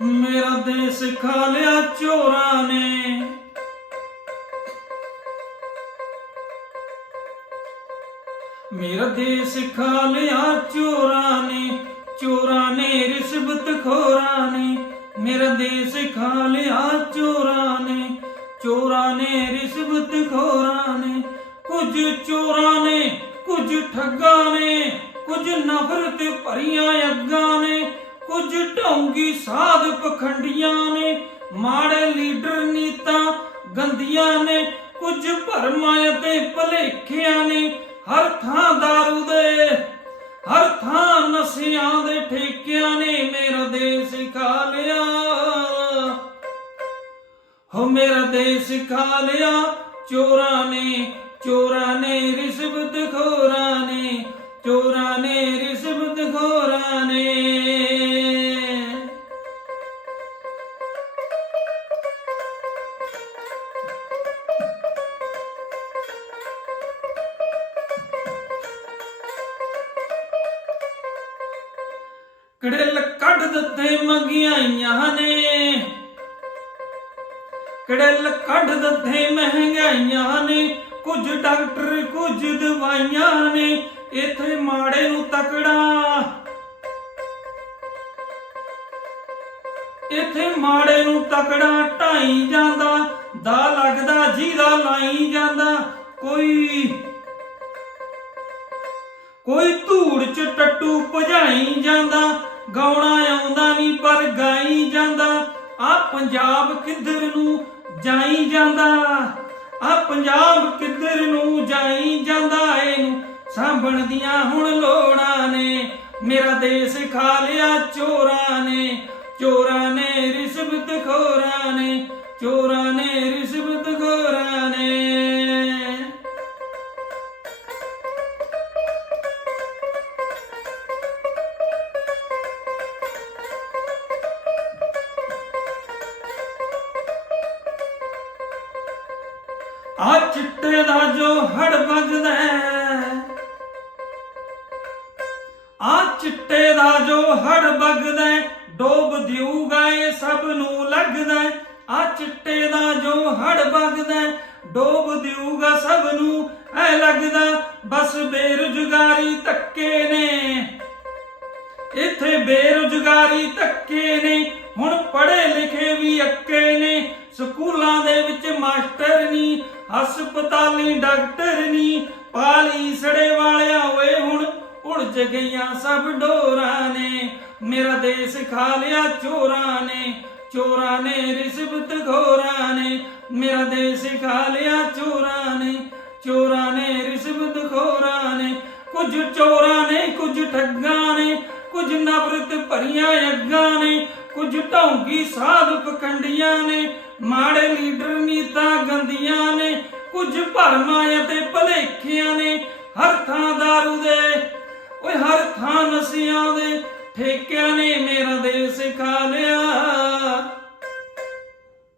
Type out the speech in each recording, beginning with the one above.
ਮੇਰਾ ਦੇਸ ਖਾ ਲਿਆ ਚੋਰਾਂ ਨੇ ਮੇਰਾ ਦੇਸ ਖਾ ਲਿਆ ਚੋਰਾਂ ਨੇ ਚੋਰਾਂ ਨੇ ਰਿਸ਼ਵਤ ਖੋਰਾਂ ਨੇ ਮੇਰਾ ਦੇਸ ਖਾ ਲਿਆ ਚੋਰਾਂ ਨੇ ਚੋਰਾਂ ਨੇ ਰਿਸ਼ਵਤ ਖੋਰਾਂ ਨੇ ਕੁਝ ਚੋਰਾਂ ਨੇ ਕੁਝ ਠੱਗਾਂ ਨੇ ਕੁਝ ਨਫ਼ਰਤ ਭਰੀਆਂ ਅੱਗਾਂ ਨੇ ਕੁਝ ਢੌਂਗੀ ਸਾਧ ਪਖੰਡੀਆਂ ਨੇ, ਮਾੜੇ ਲੀਡਰ ਨੀਤਾਂ ਗੰਦੀਆਂ ਨੇ, ਕੁਝ ਭਰਮਾਂ ਅਤੇ ਭਲੇਖਿਆਂ ਨੇ, ਹਰ ਥਾਂ दारू ਦੇ, ਹਰ ਥਾਂ ਨਸ਼ਿਆਂ ਦੇ ਠੇਕਿਆਂ ਨੇ ਮੇਰਾ ਦੇਸ ਖਾ ਲਿਆ। ਹੋ ਮੇਰਾ ਦੇਸ ਖਾ ਲਿਆ, ਚੋਰਾਂ ਨੇ ਚੋਰਾਂ ਨੇ ਰਿਸ਼ਵਤ ਖੋਰਾਂ ਨੇ, ਚੋਰਾਂ ਨੇ ਰਿਸ਼ਵਤ ਖੋਰਾਂ ਨੇ। ਕੜੇਲ ਕੱਢ ਦਿੱਤੇ ਮੰਗਿਆਈਆਂ ਨੇ। ਕੜੇਲ ਕੱਢ ਦਿੱਤੇ ਮਹਿੰਗਾਈਆਂ ਨੇ। ਕੁਝ ਡਾਕਟਰ, ਕੁਝ ਦਵਾਈਆਂ ਨੇ। ਇਥੇ ਮਾੜੇ ਨੂੰ ਤਕੜਾ। ਇਥੇ ਮਾੜੇ ਨੂੰ ਤਕੜਾ ਢਾਈ ਜਾਂਦਾ। ਦਾ ਲੱਗਦਾ, ਜਿਹਦਾ ਲਾਈ ਜਾਂਦਾ। ਕੋਈ ਕੋਈ ਧੂੜ ਚ ਟੱਟੂ ਭਜਾਈ ਜਾਂਦਾ। ਗਾਉਣਾ ਆਉਂਦਾ ਨਹੀਂ ਪਰ ਗਾਈ ਜਾਂਦਾ। ਆ ਪੰਜਾਬ ਕਿੱਧਰ ਨੂੰ ਜਾਈ ਜਾਂਦਾ? ਆ ਪੰਜਾਬ ਕਿੱਧਰ ਨੂੰ ਜਾਈ ਜਾਂਦਾ? ਇਹਨੂੰ ਸਾਂਭਣ ਦੀਆਂ ਹੁਣ ਲੋੜਾਂ ਨੇ। ਮੇਰਾ ਦੇਸ਼ ਖਾ ਲਿਆ ਚੋਰਾਂ ਨੇ। ਚੋਰਾਂ ਨੇ ਰਿਸ਼ਵਤ ਖੋਰਾਂ ਨੇ। ਚੋਰਾਂ ਨੇ ਰਿਸ਼ਵਤ ਆ ਚਿੱਟੇ ਦਾ ਜੋ ਹੜ ਵਗਦਾ ਆ ਚਿੱਟੇ ਦਾ ਜੋ ਹੜ ਵਗਦਾ ਡੋਬ ਦਿਊਗਾ ਇਹ ਸਭ ਨੂੰ ਲੱਗਦਾ ਆ ਚਿੱਟੇ ਦਾ ਜੋ ਹੜ ਵਗਦਾ ਡੋਬ ਦਿਊਗਾ ਸਭ ਨੂੰ, ਐ ਲੱਗਦਾ ਬਸ ਬੇਰੁਜ਼ਗਾਰੀ ਧੱਕੇ ਨੇ। ਇੱਥੇ ਬੇਰੁਜ਼ਗਾਰੀ ਧੱਕੇ ਨੇ, ਹੁਣ ਪੜ੍ਹੇ ਲਿਖੇ ਵੀ ਅੱਕੇ ਨੇ, ਸਕੂਲ ਹਸਪਤਾਲੀ ਡਾਕਟਰ ਨਹੀਂ ਪਾਲੀ ਸੜੇ ਵਾਲਿਆ ਓਏ ਹੁਣ ਉਲਝ ਗਈਆਂ ਸਭ ਡੋਰਾਂ ਨੇ। ਮੇਰਾ ਦੇਸ਼ ਖਾ ਲਿਆ ਚੋਰਾਂ ਨੇ ਚੋਰਾਂ ਨੇ ਰਿਸ਼ਵਤ ਖੋਰਾਂ ਨੇ। ਮੇਰਾ ਦੇਸ਼ ਖਾ ਲਿਆ ਚੋਰਾਂ ਨੇ ਚੋਰਾਂ ਨੇ ਰਿਸ਼ਵਤ ਖੋਰਾਂ ਨੇ। ਕੁਝ ਚੋਰਾਂ ਨੇ, ਕੁਝ ਠੱਗਾਂ ਨੇ, ਕੁਝ ਨਫ਼ਰਤ ਭਰੀਆਂ ਅੱਗਾਂ ਨੇ। ਕੁਝ ਢੌਂਗੀ ਸਾਧ ਪਖੰਡੀਆਂ ਨੇ, ਮਾੜੇ ਲੀਡਰ ਨੀਤਾ ਗੰਦੀਆਂ ਨੇ। ਕੁਝ ਭਰਮਾਂ ਅਤੇ ਭਲੇਖਿਆਂ ਨੇ ਹਰ ਥਾਂ ਦਾਰੂ ਦੇ। ਓਏ ਹਰ ਥਾਂ ਨਸ਼ਿਆਂ ਦੇ ਠੇਕਿਆਂ ਨੇ ਮੇਰਾ ਦੇਸ਼ ਖਾ ਲਿਆ।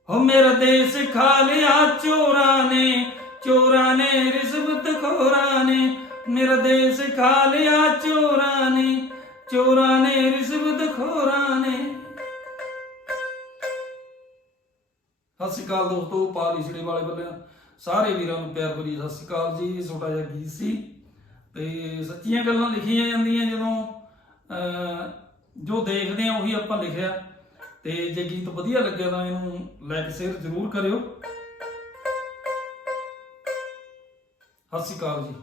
ਹੋ ਮੇਰਾ ਦੇਸ਼ ਖਾ ਲਿਆ ਚੋਰਾਂ ਨੇ ਚੋਰਾਂ ਨੇ, ਰਿਸ਼ਵਤ ਖੋਰਾਂ ਨੇ। ਮੇਰਾ ਦੇਸ਼ ਖਾ ਲਿਆ ਚੋਰਾਂ ਨੇ ਚੋਰਾਂ ਨੇ, ਰਿਸ਼ਵਤ ਖੋਰਾਂ ਨੇ। ਸਤਿ ਸ਼੍ਰੀ ਅਕਾਲ ਦੋਸਤੋ, ਪਾਲੀ ਛੜੇ ਵਾਲੇ ਬੱਲੇ ਸਾਰੇ ਵੀਰਾਂ ਨੂੰ ਪਿਆਰ ਭਰੀ ਸਤਿ ਸ਼੍ਰੀ ਅਕਾਲ ਜੀ ਛੋਟਾ ਜਿਹਾ ਗੀਤ ਸੀ ਤੇ ਸੱਚੀਆਂ ਗੱਲਾਂ ਲਿਖੀਆਂ ਜਾਂਦੀਆਂ ਜਦੋਂ ਅਹ, ਜੋ ਦੇਖਦੇ ਆ ਉਹੀ ਆਪਾਂ ਲਿਖਿਆ। ਤੇ ਜੇ ਗੀਤ ਵਧੀਆ ਲੱਗਿਆ ਤਾਂ ਇਹਨੂੰ ਲਾਈਕ ਸ਼ੇਅਰ ਜ਼ਰੂਰ ਕਰਿਓ। ਸਤਿ ਸ਼੍ਰੀ ਅਕਾਲ ਜੀ।